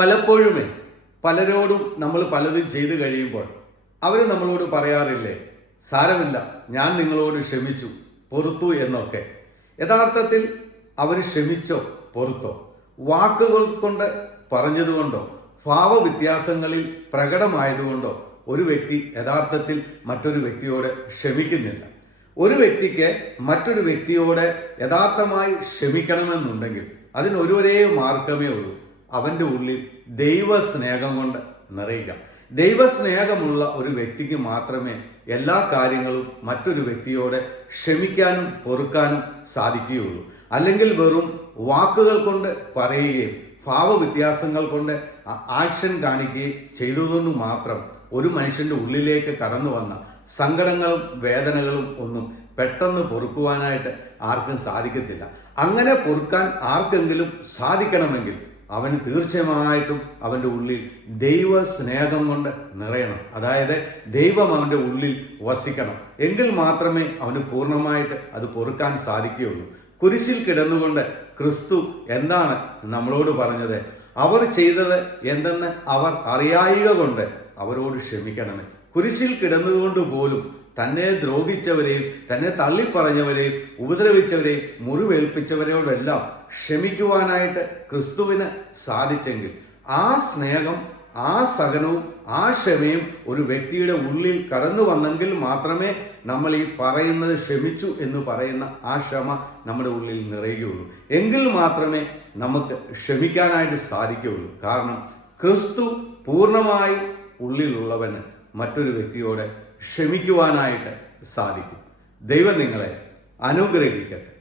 പലപ്പോഴുമേ പലരോടും നമ്മൾ പലതും ചെയ്തു കഴിയുമ്പോൾ അവർ നമ്മളോട് പറയാറില്ലേ, സാരമില്ല, ഞാൻ നിങ്ങളോട് ക്ഷമിച്ചു, പൊറുത്തു എന്നൊക്കെ. യഥാർത്ഥത്തിൽ അവർ ക്ഷമിച്ചോ പൊറുത്തോ? വാക്കുകൾ കൊണ്ട് പറഞ്ഞതുകൊണ്ടോ ഭാവവ്യത്യാസങ്ങളിൽ പ്രകടമായതുകൊണ്ടോ ഒരു വ്യക്തി യഥാർത്ഥത്തിൽ മറ്റൊരു വ്യക്തിയോട് ക്ഷമിക്കുന്നില്ല. ഒരു വ്യക്തിക്ക് മറ്റൊരു വ്യക്തിയോട് യഥാർത്ഥമായി ക്ഷമിക്കണമെന്നുണ്ടെങ്കിൽ അതിനൊരേ മാർഗമേ ഉള്ളൂ, അവൻ്റെ ഉള്ളിൽ ദൈവസ്നേഹം കൊണ്ട് നിറയുക. ദൈവസ്നേഹമുള്ള ഒരു വ്യക്തിക്ക് മാത്രമേ എല്ലാ കാര്യങ്ങളും മറ്റൊരു വ്യക്തിയോട് ക്ഷമിക്കാനും പൊറുക്കാനും സാധിക്കുകയുള്ളൂ. അല്ലെങ്കിൽ വെറും വാക്കുകൾ കൊണ്ട് പറയുകയും ഭാവവ്യത്യാസങ്ങൾ കൊണ്ട് ആക്ഷൻ കാണിക്കുകയും ചെയ്തതുകൊണ്ട് മാത്രം ഒരു മനുഷ്യൻ്റെ ഉള്ളിലേക്ക് കടന്നു വന്ന സങ്കടങ്ങളും വേദനകളും ഒന്നും പെട്ടെന്ന് പൊറുക്കുവാനായിട്ട് ആർക്കും സാധിക്കത്തില്ല. അങ്ങനെ പൊറുക്കാൻ ആർക്കെങ്കിലും സാധിക്കണമെങ്കിൽ അവന് തീർച്ചയായിട്ടും അവൻ്റെ ഉള്ളിൽ ദൈവ സ്നേഹം കൊണ്ട് നിറയണം. അതായത് ദൈവം അവൻ്റെ ഉള്ളിൽ വസിക്കണം. എങ്കിൽ മാത്രമേ അവന് പൂർണ്ണമായിട്ട് അത് പൊറുക്കാൻ സാധിക്കുകയുള്ളൂ. കുരിശിൽ കിടന്നുകൊണ്ട് ക്രിസ്തു എന്താണ് നമ്മളോട് പറഞ്ഞത്? അവർ ചെയ്തത് എന്തെന്ന് അവർ അറിയായിക കൊണ്ട് അവരോട് ക്ഷമിക്കണമേ. കുരിശിൽ കിടന്നുകൊണ്ട് പോലും തന്നെ ദ്രോഹിച്ചവരെയും തന്നെ തള്ളിപ്പറഞ്ഞവരെയും ഉപദ്രവിച്ചവരെയും മുറിവേൽപ്പിച്ചവരോടെല്ലാം ക്ഷമിക്കുവാനായിട്ട് ക്രിസ്തുവിന് സാധിച്ചെങ്കിൽ ആ സ്നേഹം, ആ സഹനവും, ആ ക്ഷമയും ഒരു വ്യക്തിയുടെ ഉള്ളിൽ കടന്നു വന്നെങ്കിൽ മാത്രമേ നമ്മൾ ഈ പറയുന്നത് ക്ഷമിച്ചു എന്ന് പറയുന്ന ആ ക്ഷമ നമ്മുടെ ഉള്ളിൽ നിറയുകയുള്ളൂ. എങ്കിൽ മാത്രമേ നമുക്ക് ക്ഷമിക്കാനായിട്ട് സാധിക്കുകയുള്ളൂ. കാരണം ക്രിസ്തു പൂർണ്ണമായി ഉള്ളിലുള്ളവന് മറ്റൊരു വ്യക്തിയോട് ക്ഷമിക്കുവാനായിട്ട് സാധിക്കും. ദൈവം നിങ്ങളെ അനുഗ്രഹിക്കട്ടെ.